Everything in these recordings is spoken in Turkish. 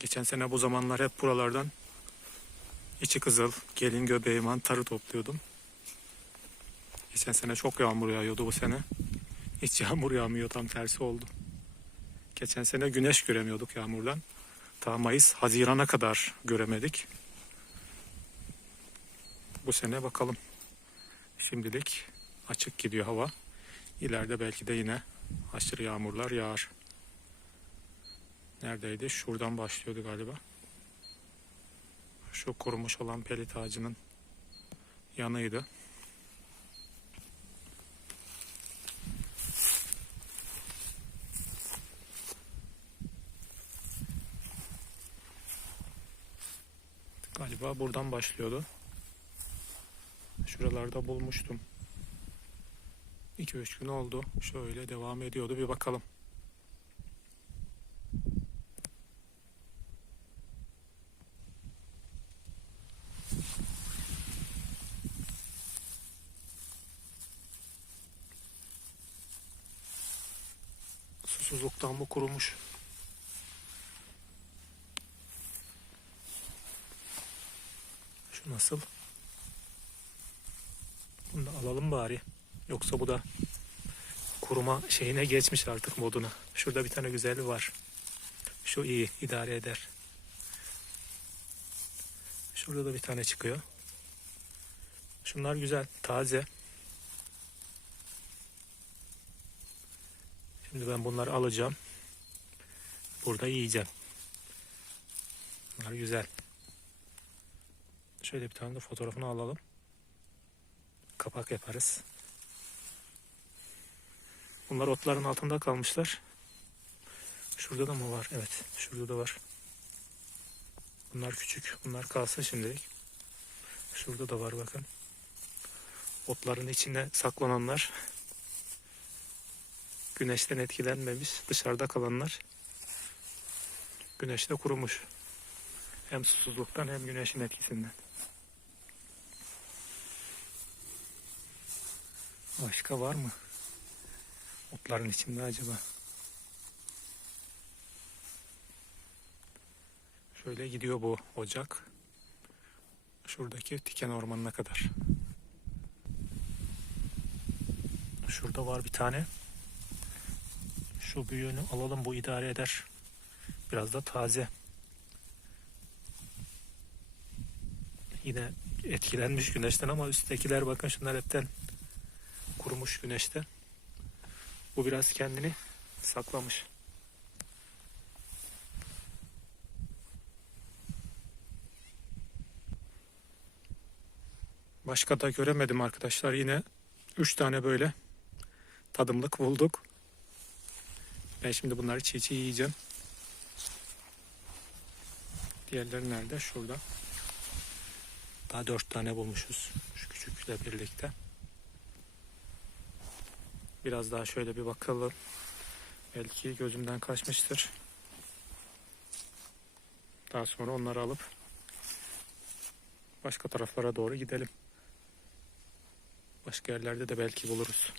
Geçen sene bu zamanlar hep buralardan içi kızıl, gelin göbeği mantarı topluyordum. Geçen sene çok yağmur yağıyordu bu sene. Hiç yağmur yağmıyor tam tersi oldu. Geçen sene güneş göremiyorduk yağmurdan. Ta Mayıs, Haziran'a kadar göremedik. Bu sene bakalım. Şimdilik açık gidiyor hava. İleride belki de yine aşırı yağmurlar yağar. Neredeydi? Şuradan başlıyordu galiba. Şu kurumuş olan pelit ağacının yanıydı. Galiba buradan başlıyordu. Şuralarda bulmuştum. 2-3 gün oldu. Şöyle devam ediyordu. Bir bakalım. Susuzluktan mı kurumuş? Şu nasıl? Bunu da alalım bari. Yoksa bu da kuruma şeyine geçmiş artık moduna. Şurada bir tane güzeli var. Şu iyi idare eder. Şurada da bir tane çıkıyor. Şunlar güzel, taze. Şimdi ben bunları alacağım. Burada yiyeceğim. Bunlar güzel. Şöyle bir tane de fotoğrafını alalım. Kapak yaparız. Bunlar otların altında kalmışlar. Şurada da mı var? Evet. Şurada da var. Bunlar küçük. Bunlar kalsın şimdilik. Şurada da var bakın. Otların içinde saklananlar. Güneşten etkilenmemiş. Dışarıda kalanlar. Güneşte kurumuş. Hem susuzluktan hem güneşin etkisinden. Başka var mı? Otların içinde acaba? Şöyle gidiyor bu ocak. Şuradaki tiken ormanına kadar. Şurada var bir tane. Şu büyüğünü alalım bu idare eder. Biraz da taze. Yine etkilenmiş güneşten ama üsttekiler bakın şunlar hepten kurumuş güneşte. Bu biraz kendini saklamış. Başka da göremedim arkadaşlar. Yine 3 tane böyle tadımlık bulduk. Ben şimdi bunları çiğ çiğ yiyeceğim. Diğerleri nerede? Şurada. Daha 4 tane bulmuşuz. Şu küçükle birlikte. Biraz daha şöyle bir bakalım. Belki gözümden kaçmıştır. Daha sonra onları alıp başka taraflara doğru gidelim. Başka yerlerde de belki buluruz.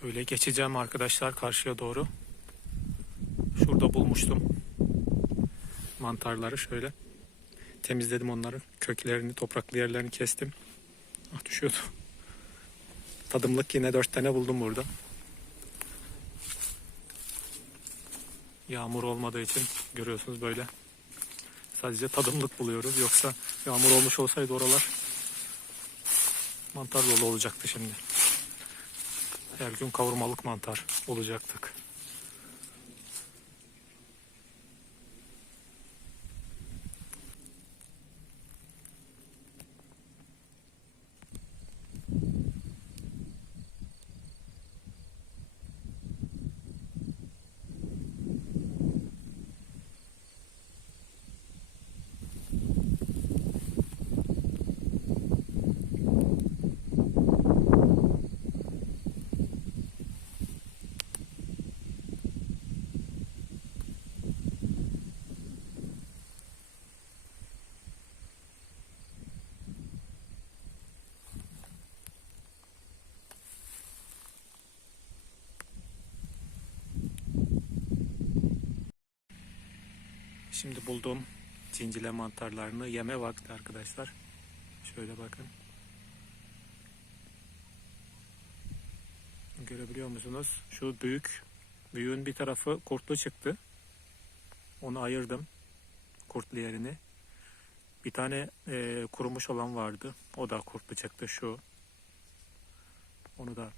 Şöyle geçeceğim arkadaşlar karşıya doğru. Şurada bulmuştum mantarları şöyle. Temizledim onları. Köklerini, topraklı yerlerini kestim. Ah düşüyordu. Tadımlık yine dört tane buldum burada. Yağmur olmadığı için görüyorsunuz böyle. Sadece tadımlık buluyoruz. Yoksa yağmur olmuş olsaydı oralar mantar dolu olacaktı şimdi. Her gün kavurmalık mantar olacaktık. Şimdi bulduğum cincile mantarlarını yeme vakti arkadaşlar. Şöyle bakın. Görebiliyor musunuz? Şu büyük, büyüğün bir tarafı kurtlu çıktı. Onu ayırdım. Kurtlu yerini. Bir tane e, kurumuş olan vardı. O da kurtlu çıktı şu. Onu da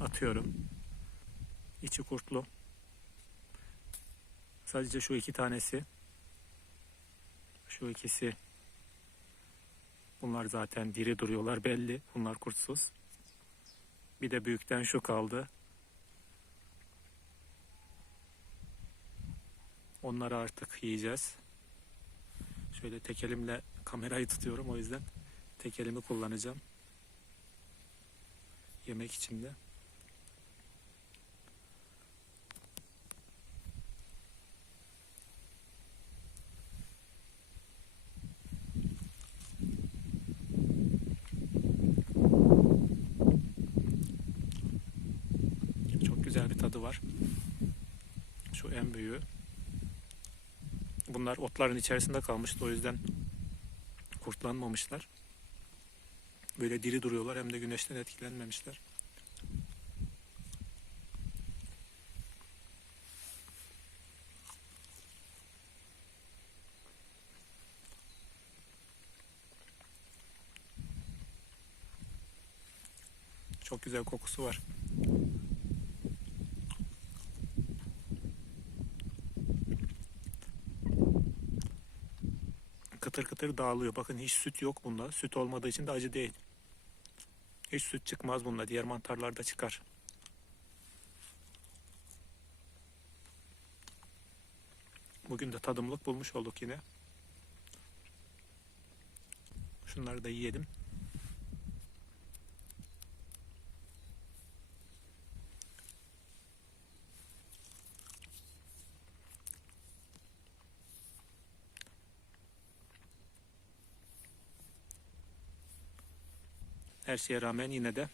atıyorum. İçi kurtlu. Sadece şu iki tanesi. Şu ikisi. Bunlar zaten diri duruyorlar belli. Bunlar kurtsuz. Bir de büyükten şu kaldı. Onları artık yiyeceğiz. Şöyle tek elimle kamerayı tutuyorum o yüzden tek elimi kullanacağım. Yemek için de. Çok güzel bir tadı var. Şu en büyüğü. Bunlar otların içerisinde kalmıştı o yüzden kurtlanmamışlar. Böyle diri duruyorlar hem de güneşten etkilenmemişler. Çok güzel kokusu var. Kıtır dağılıyor. Bakın hiç süt yok bunda. Süt olmadığı için de acı değil. Hiç süt çıkmaz bunda. Diğer mantarlarda çıkar. Bugün de tadımlık bulmuş olduk yine. Şunları da yiyelim. Her şeye rağmen yine de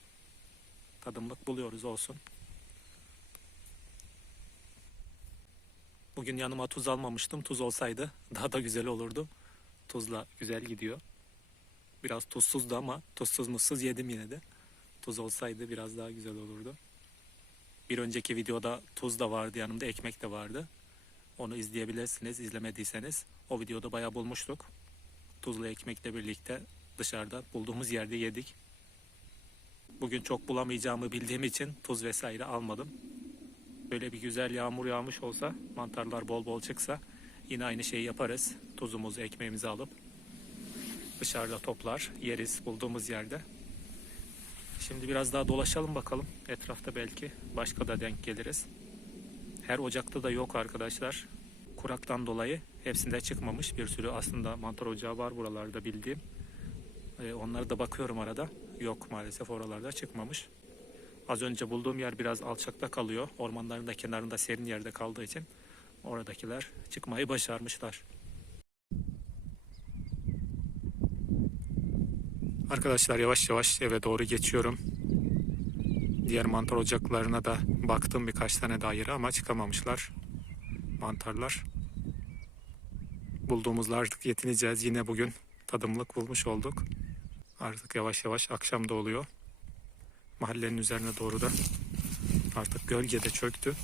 tadımlık buluyoruz olsun. Bugün yanıma tuz almamıştım. Tuz olsaydı daha da güzel olurdu. Tuzla güzel gidiyor. Biraz tuzsuzdu ama tuzsuz mutsuz yedim yine de. Tuz olsaydı biraz daha güzel olurdu. Bir önceki videoda tuz da vardı yanımda ekmek de vardı. Onu izleyebilirsiniz izlemediyseniz. O videoda bayağı bulmuştuk. Tuzlu ekmekle birlikte dışarıda bulduğumuz yerde yedik. Bugün çok bulamayacağımı bildiğim için tuz vesaire almadım. Böyle bir güzel yağmur yağmış olsa, mantarlar bol bol çıksa yine aynı şeyi yaparız. Tuzumuzu, ekmeğimizi alıp dışarıda toplar, yeriz bulduğumuz yerde. Şimdi biraz daha dolaşalım bakalım. Etrafta belki başka da denk geliriz. Her ocakta da yok arkadaşlar. Kuraktan dolayı hepsinde çıkmamış. Bir sürü aslında mantar ocağı var buralarda bildiğim. Ee, onlara da bakıyorum arada. Yok maalesef oralarda çıkmamış. Az önce bulduğum yer biraz alçakta kalıyor. Ormanların da kenarında serin yerde kaldığı için oradakiler çıkmayı başarmışlar. Arkadaşlar yavaş yavaş eve doğru geçiyorum. Diğer mantar ocaklarına da baktım birkaç tane daha yere ama çıkamamışlar mantarlar. Bulduğumuzla artık yetineceğiz. Yine bugün tadımlık bulmuş olduk. Artık yavaş yavaş akşam da oluyor. Mahallenin üzerine doğru da artık gölge de çöktü.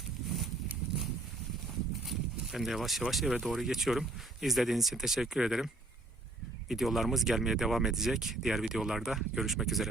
Ben de yavaş yavaş eve doğru geçiyorum. İzlediğiniz için teşekkür ederim. Videolarımız gelmeye devam edecek. Diğer videolarda görüşmek üzere.